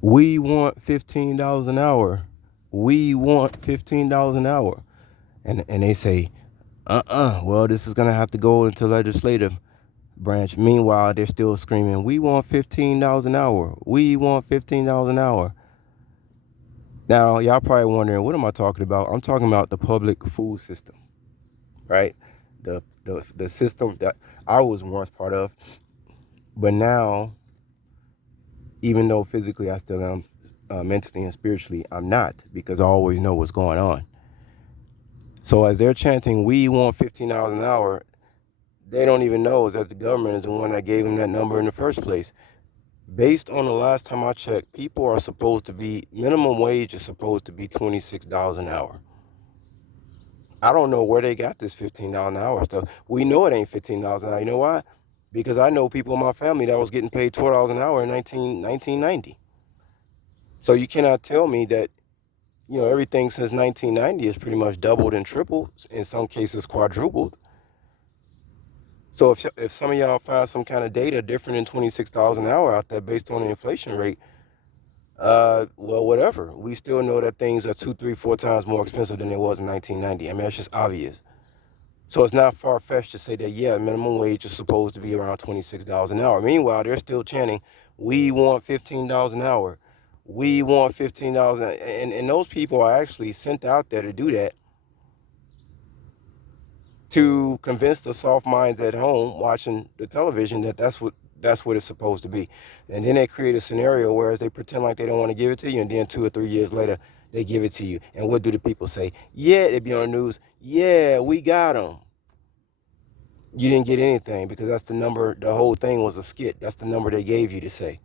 We want $15 an hour. We want $15 an hour. And they say, well, this is going to have to go into legislative branch. Meanwhile, they're still screaming, we want $15 an hour. We want $15 an hour. Now, y'all probably wondering, what am I talking about? I'm talking about the public food system, right? The system that I was once part of, but now, even though physically I still am, mentally and spiritually, I'm not, because I always know what's going on. So as they're chanting, we want $15 an hour, they don't even know is that the government is the one that gave them that number in the first place. Based on the last time I checked, people are supposed to be, minimum wage is supposed to be $26 an hour. I don't know where they got this $15 an hour stuff. We know it ain't $15 an hour. You know why? Because I know people in my family that was getting paid $12 an hour in 1990. So you cannot tell me that, everything since 1990 is pretty much doubled and tripled, in some cases quadrupled. So if some of y'all find some kind of data different than $26 an hour out there based on the inflation rate, well, whatever. We still know that things are 2, 3, 4 times more expensive than it was in 1990. I mean, that's just obvious. So it's not far-fetched to say that, yeah, minimum wage is supposed to be around $26 an hour. Meanwhile, they're still chanting, we want $15 an hour. We want $15. And those people are actually sent out there to do that, to convince the soft minds at home watching the television that that's what it's supposed to be. And then they create a scenario whereas they pretend like they don't want to give it to you, and then 2 or 3 years later they give it to you. And what do the people say? Yeah, it'd be on the news. Yeah, we got them. You didn't get anything, because that's the number. The whole thing was a skit. That's the number they gave you to say.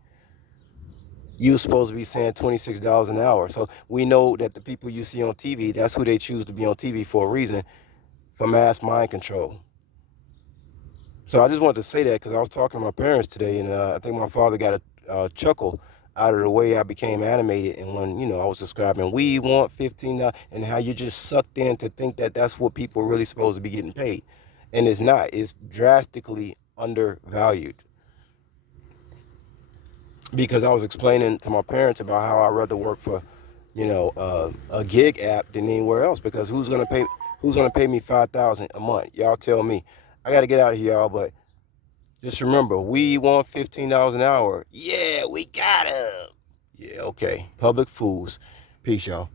You're supposed to be saying $26 an hour. So we know that the people you see on TV, that's who they choose to be on TV for a reason, for mass mind control. So I just wanted to say that because I was talking to my parents today, and I think my father got a chuckle out of the way I became animated, and when I was describing we want 15, and how you just sucked in to think that that's what people are really supposed to be getting paid, and it's not. It's drastically undervalued, because I was explaining to my parents about how I'd rather work for, a gig app than anywhere else, because who's gonna pay me 5,000 a month? Y'all tell me. I got to get out of here, y'all, but just remember, we want $15 an hour. Yeah, we got him. Yeah, okay. Public fools. Peace, y'all.